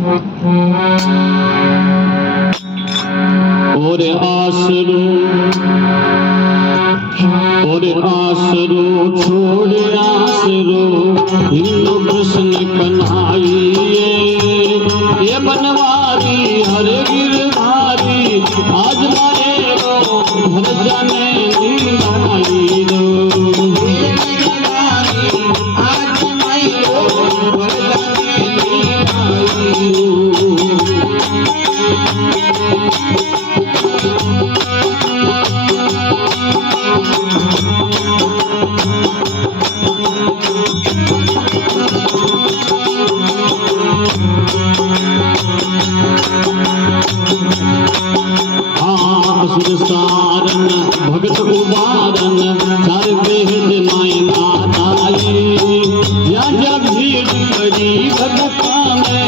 और आसरो छोड़ आसरो हिंदू कृष्ण कन्हैया ये बनवारी हरे गिरधारी आज मारे रो घर जाने नीलाई रो आज मारे रो घर जाने नीलाई रो सारन भगत उबारन चार वेद नाय नाताई या जब भीड़ बड़ी भगता में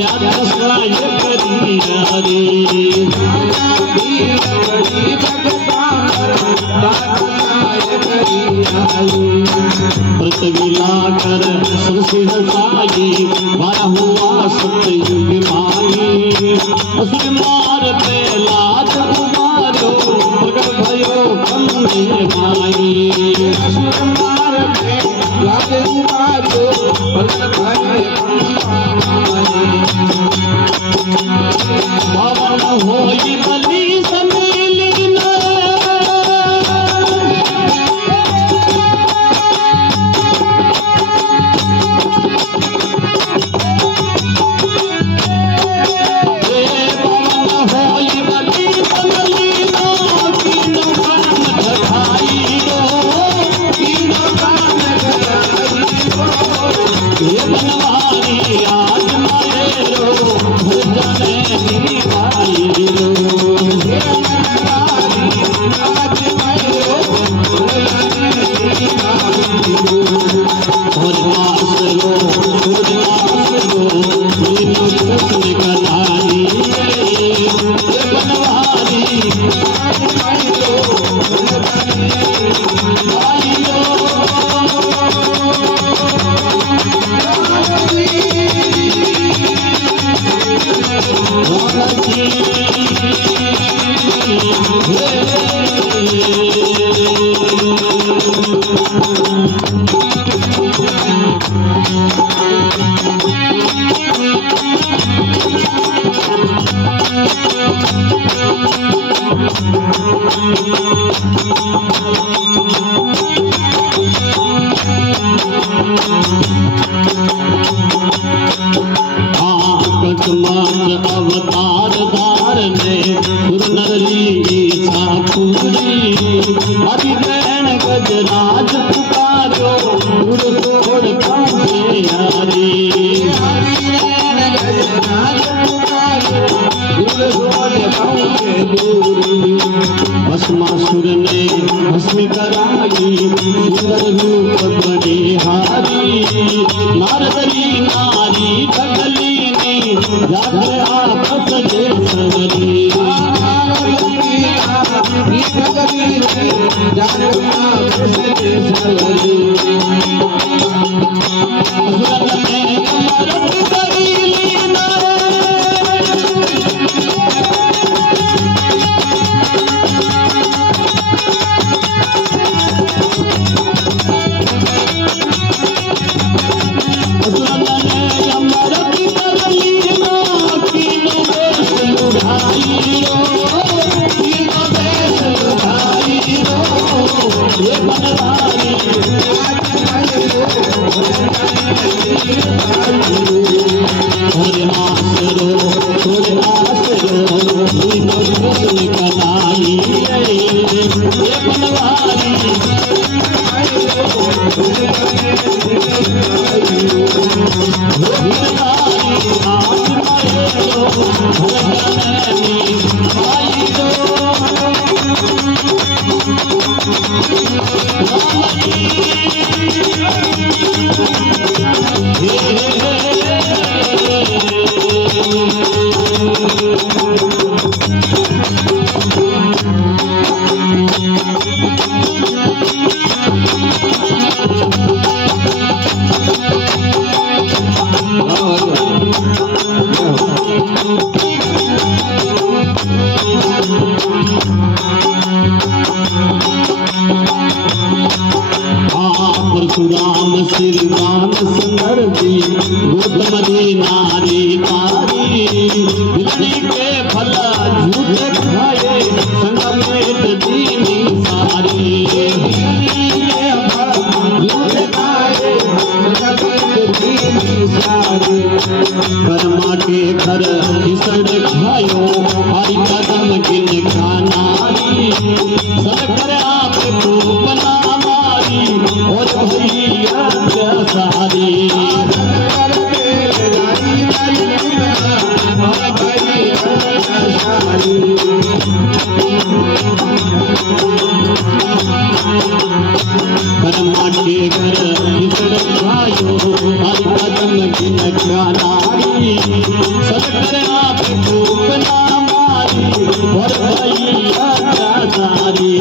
या दसाय करी हरी भीड़ बड़ी भगता में दसाय करी हरी पृथ्वीला कर संसिध साई वारा हुआ सतयुग माई असुर मार पे लाज प्रकट भयो कमने माई असुर मार पे लाज उमारो प्रकट भयो पावन होई बलि सम्मिलिन अवतार धारने सुरनरली इच्छा पूरी अधिग्रहण गजराज पुकारो गुरु छोड़ पहुँचे यारी भस्मासुर ने भस्म कराई सुंदर रूप बड़े हारी नारदरी नारी ढकली ने जाकर आपस जे सवरी जाकर आपस जे सवरी असुर ने अमृत करी लीना मदी नारी पारी बिजली के फला झूठे खाए संग में दीनी सारी झूठे खाए संग में दीनी सारी कर्मा के घर किसड़ खायो हरि कदम किन खानारी सरकर आप को बना मारी और भैया सारी कर्मा के घर किसड़ खायो हरि कदम किन खानारी सरकर आप को बना मारी और भैया सारी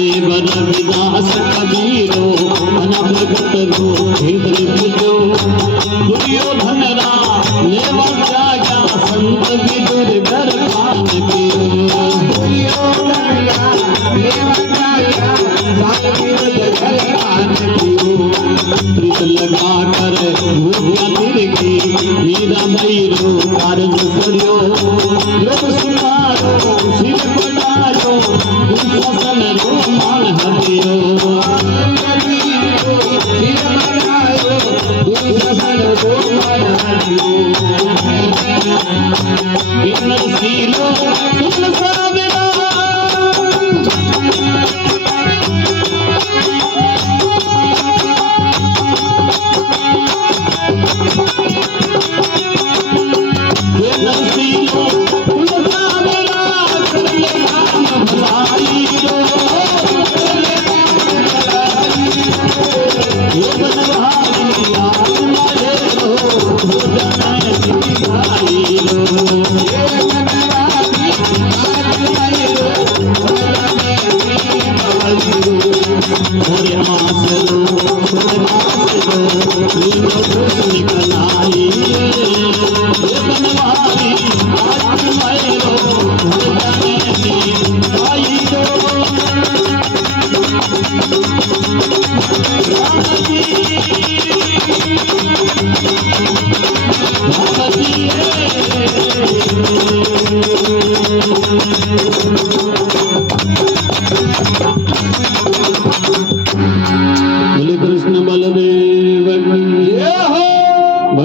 रविदास कबीरो अनभगत रो भेद पूजो दुर्योधन राम लेवर जागा संत विदुर घर कान के दुर्योधन राम लेवर जागा संत विदुर घर कान के प्रीत लगा कर भूखा तिरगी मीरा भैरो कारज सरियो लोक सुनारो सिर पटायो दुशासन रो मान हटियो सिर पटायो दुशासन रो मान हटियो इन सीलो सुन सावेला निकल आई